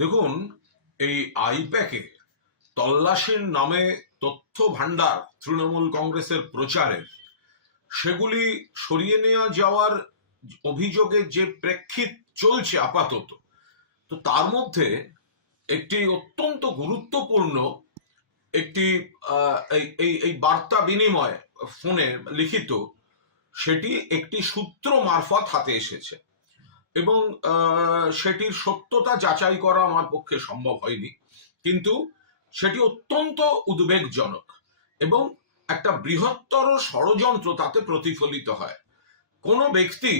দেখুন, এই আইপ্যাকে তল্লাশির নামে তথ্য ভান্ডার তৃণমূল কংগ্রেসের প্রচারের সেগুলি সরিয়ে নেওয়া যাওয়ার অভিযোগে যে প্রেক্ষিত চলছে আপাতত, তো তার মধ্যে একটি অত্যন্ত গুরুত্বপূর্ণ একটি এই বার্তা বিনিময় ফোনে লিখিত, সেটি একটি সূত্র মারফত হাতে এসেছে এবং সেটির সত্যতা যাচাই করা আমার পক্ষে সম্ভব হয়নি, কিন্তু সেটি অত্যন্ত উদ্বেগজনক এবং একটা বৃহত্তর ষড়যন্ত্র তাতে প্রতিফলিত হয়। কোনো ব্যক্তি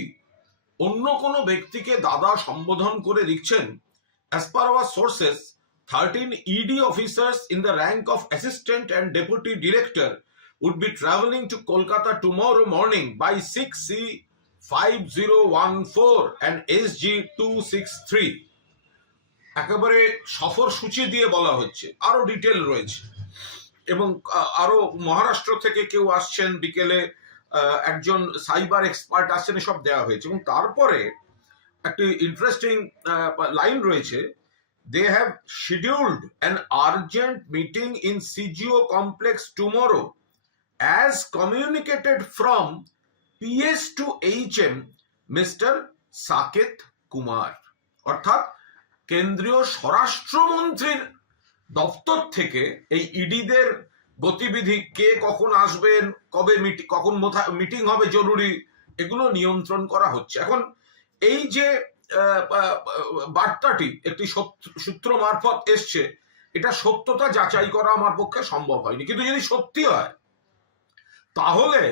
অন্য কোনো ব্যক্তিকে দাদা সম্বোধন করে লিখছেন, as per our sources 13 ED officers in the rank of assistant and deputy director would be traveling to Kolkata tomorrow morning by 6C 5014 and SG 263। একেবারে সফর সূচি দিয়ে বলা হচ্ছে, আরো ডিটেল রয়েছে এবং আরো মহারাষ্ট্র থেকে কেউ আসছেন, বিকেলে একজন সাইবার এক্সপার্ট আসছেন, এসব দেওয়া হয়েছে। এবং তারপরে একটি ইন্টারেস্টিং লাইন রয়েছে, they have scheduled an urgent meeting in CGO complex tomorrow as communicated from PS to HM mister Saket Kumar. অর্থাৎ কেন্দ্রীয় স্বরাষ্ট্রমন্ত্রীর দপ্তর থেকে এই ইডিদের গতিবিধি, কে কখন আসবেন, কবে কখন মিটিং হবে জরুরি, এগুলো নিয়ন্ত্রণ করা হচ্ছে। এখন এই যে বার্তাটি একটি সূত্র মারফত এসছে, এটা সত্যতা যাচাই করা আমার পক্ষে সম্ভব হয়নি, কিন্তু যদি সত্যি হয় তাহলে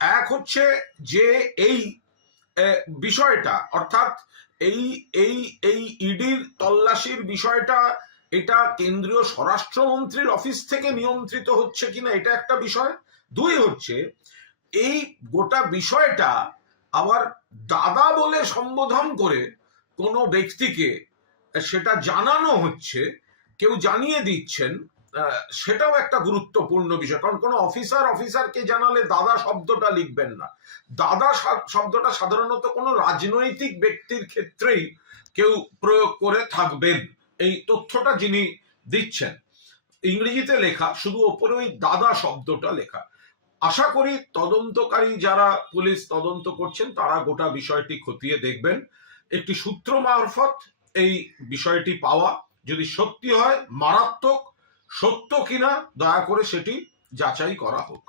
এক হচ্ছে যে এই বিষয়টা, অর্থাৎ এই এই এই ইডির তল্লাশির বিষয়টা, এটা কেন্দ্রীয় স্বরাষ্ট্রমন্ত্রীর অফিস থেকে নিয়ন্ত্রিত হচ্ছে কিনা, এটা একটা বিষয়। দুই হচ্ছে এই গোটা বিষয়টা আবার দাদা বলে সম্বোধন করে কোনো ব্যক্তিকে সেটা জানানো হচ্ছে, কেউ জানিয়ে দিচ্ছেন, সেটাও একটা গুরুত্বপূর্ণ বিষয়। কারণ কোনো অফিসারকে জানালে দাদা শব্দটা লিখবেন না। দাদা শব্দটা সাধারণত কোনো রাজনৈতিক ব্যক্তির ক্ষেত্রেই কেউ প্রয়োগ করে থাকবেন। এই তথ্যটা যিনি দিচ্ছেন ইংরেজিতে লেখা, শুধু ওপরে ওই দাদা শব্দটা লেখা। আশা করি তদন্তকারী যারা পুলিশ তদন্ত করছেন তারা গোটা বিষয়টি খতিয়ে দেখবেন। একটি সূত্র মারফত এই বিষয়টি পাওয়া, যদি সত্যি হয় মারাত্মক, সত্য কিনা দয়া করে সেটি যাচাই করা হোক।